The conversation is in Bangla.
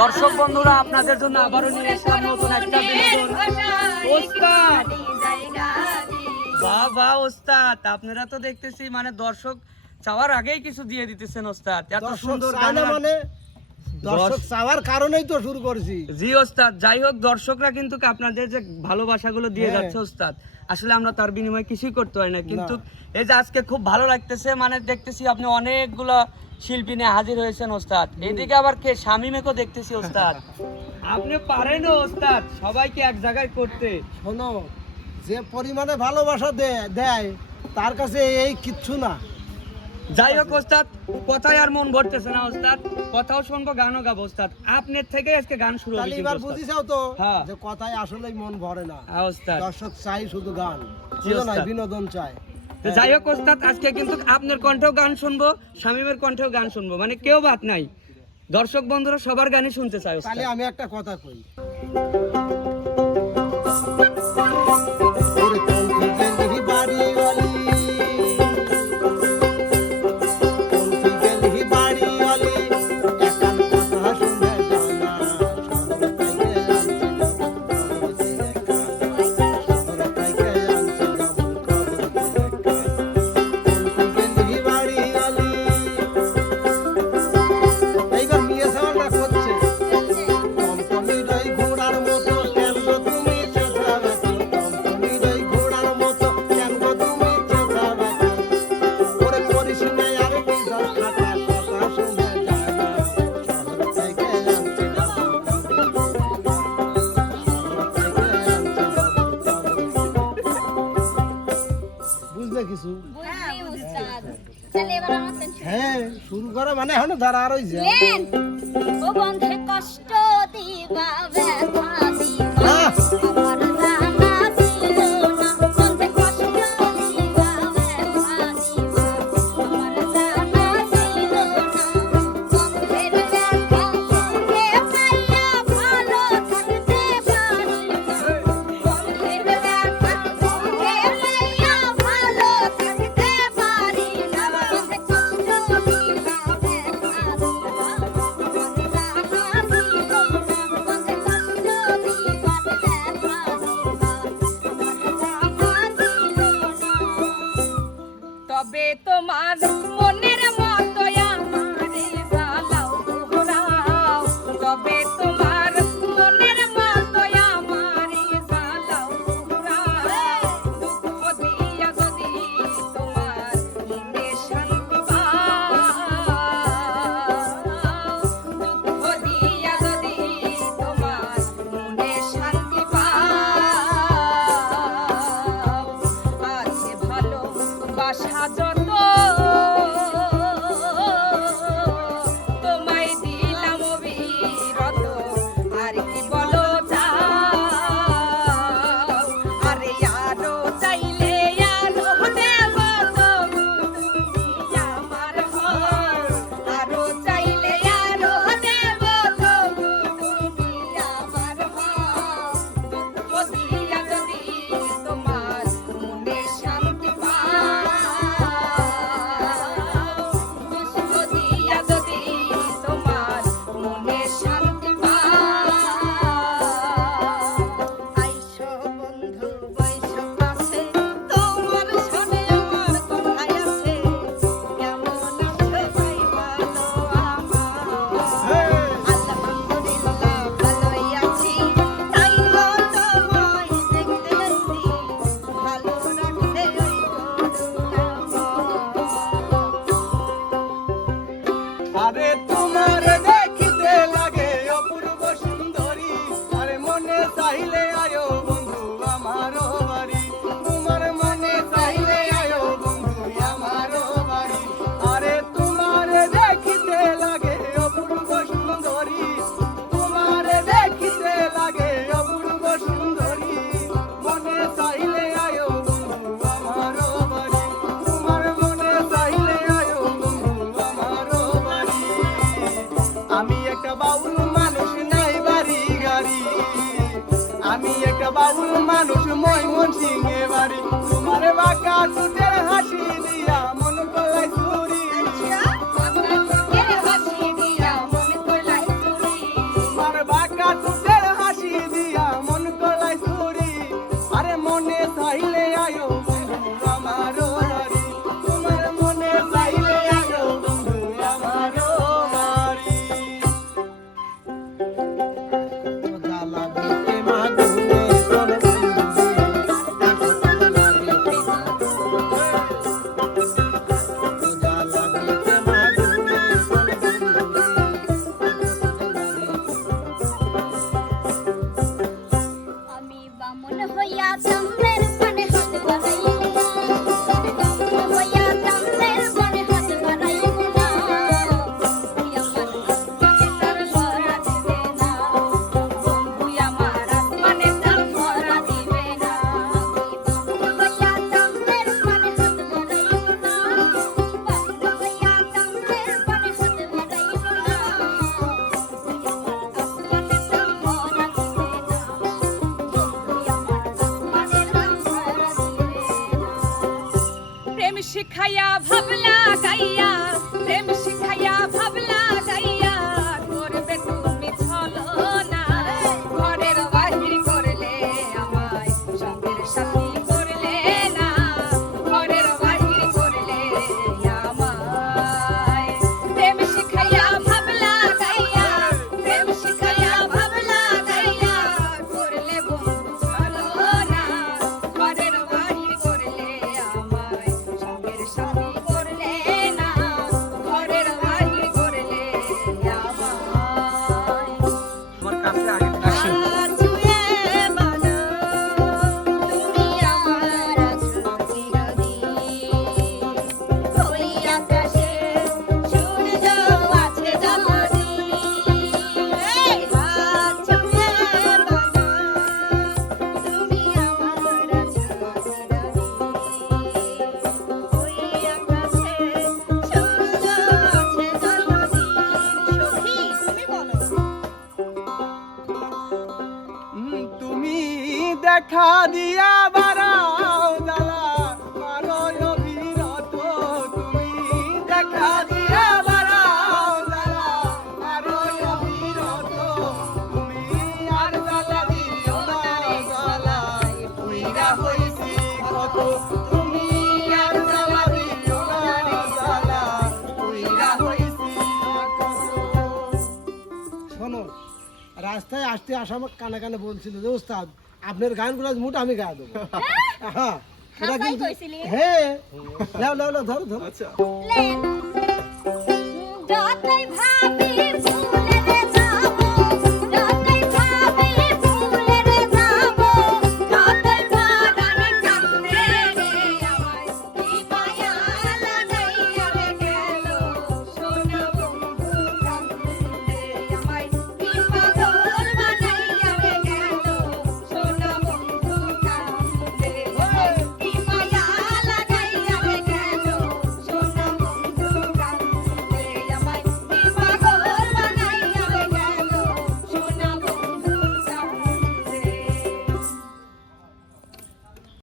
দর্শক বন্ধুরা আপনাদের জন্য আবারও নিয়ে এসলাম নতুন একটা বিনোদন। ওস্তাদ বাহ বাহ ওস্তাদ, আপনারা তো দেখতেছি মানে দর্শক চাওয়ার আগেই কিছু দিয়ে দিতেছেন ওস্তাদ। এত সুন্দর গান মানে দর্শক চাওয়ার কারণেই তো শুরু করেছি। জি ওস্তাদ, যাই হোক দর্শকরা কিন্তু আপনাদের যে ভালোবাসাগুলো দিয়ে যাচ্ছে ওস্তাদ, আসলে আমরা তার বিনিময়ে কিছুই করতে পারি না, কিন্তু এই যে আজকে খুব ভালো লাগতেছে, মানে দেখতেছি আপনি অনেকগুলো শিল্পী নিয়ে হাজির হয়েছেন ওস্তাদ। এদিকে আবার কে শামিমেকেও দেখতেছি ওস্তাদ। আপনি পারেন ওস্তাদ সবাইকে এক জায়গায় করতে। শোনো, যে পরিমাণে ভালোবাসা দেয় তার কাছে এই কিচ্ছু না। যাই হোক ওস্তাদ, কথায় আর মন ভরতেছে না ওস্তাদ, কথাও শুনবো গানও গাবো ওস্তাদ। আপনার থেকে আজকে গান শুরু হবে। এবার বুঝিসাও তো হ্যাঁ, যে কথায় আসলেই মন ভরে না ওস্তাদ। দর্শক চাই শুধু গান, বিনোদন চায়। যাই হোক ওস্তাদ, আজকে কিন্তু আপনার কণ্ঠেও গান শুনবো, শামিমের কণ্ঠেও গান শুনবো, মানে কেউ বাদ নাই, দর্শক বন্ধুরা সবার গানই শুনতে চায়। তাহলে আমি একটা কথা কই, কিছু হ্যাঁ শুরু করা মানে এখন দাঁড়া আর ওই যে ও বন্ধে কষ্ট দিবা ব্যথা দিবা আমার জানা ছিল না বন্ধে কষ্ট দিবা ব্যথা দিবা আমার জানা ছিল না বন্ধের ব্যথা সঙ্গে পাইয়া ভালো থাকতে পারি না বন্ধের ব্যথা সঙ্গে পাইয়া ভালো থাকতে পারি না বন্ধে কষ্ট দিবা ব্যথা তবে তোমার মনের মতো আমারে জ্বালাও ঘোরাও তবে তোমার মনের মতো আমারে জ্বালাও ঘোরাও দুঃখ দিয়া যদি তোমার মনে শান্তি পাও দুঃখ দিয়া যদি তোমার মনে শান্তি পাও আছে ভালো বাসা যত তোমায় দিলাম অবিরত আর কি বলো যাও আরে আরো চাইলে আরো দেব তুমি আমার হও আরো চাইলে আরো দেব তুমি আমার হও দুঃখ দিয়া যদি তোমার মনে শান্তি পাও দুঃখ দিয়া যদি তোমার মনে শান্তি পাও আইসো বন্ধু বৈশো কাছে তোমার শোনে আমার কথাই আছে কেমন আছো ভাই ভালো আমার আলহামদুলিল্লাহ ভালোই আছি তাই তো তোমায় দেখতে এসেছি ভালো রাখতে ওই আরে তোমার দেখিতে লাগে অপূর্ব সুন্দরী, আরে মনে চাইলে আয়ো বন্ধু আমার বাড়ি, তোমার মনে চাইলে আয়ো বন্ধু আমার বাড়ি, আরে তোমার দেখিতে লাগে অপূর্ব সুন্দরী, তোমার দেখিতে লাগে অপূর্ব সুন্দরী, মনে চাইলে আয়ো বন্ধু আমার বাড়ি, তোমার মনে চাইলে আয়ো বন্ধু আমার বাড়ি। আমি একটা বাউল মানুষ নাই বাড়ি গাড়ি, আমি একটা বাউল মানুষ ময়মনসিংহে বাড়ি, তোমার বাঁকা টুটের হাসি দিয়া মন গলায় চুরি, দেখা দিয়া বাড়াও জ্বালা আরো অবিরত তুমি দেখা দিয়া বাড়াও জ্বালা আরো অবিরত তুমি আর জ্বালা দিও না জ্বালা উইরা হইছি কত তুমি আর জ্বালা দিও না জ্বালা উইরা হইছি কত। শোনো, রাস্তায় আসতে আসা আমার কানে কানে বলছিল যে ওস্তাদ আপনার গানগুলো মুঠ আমি গায়ে দেবো। হ্যাঁ, এটা হাসাই কিন্তু কইছিলি? হ্যাঁ, নাও নাও নাও, ধরো ধরো। লেন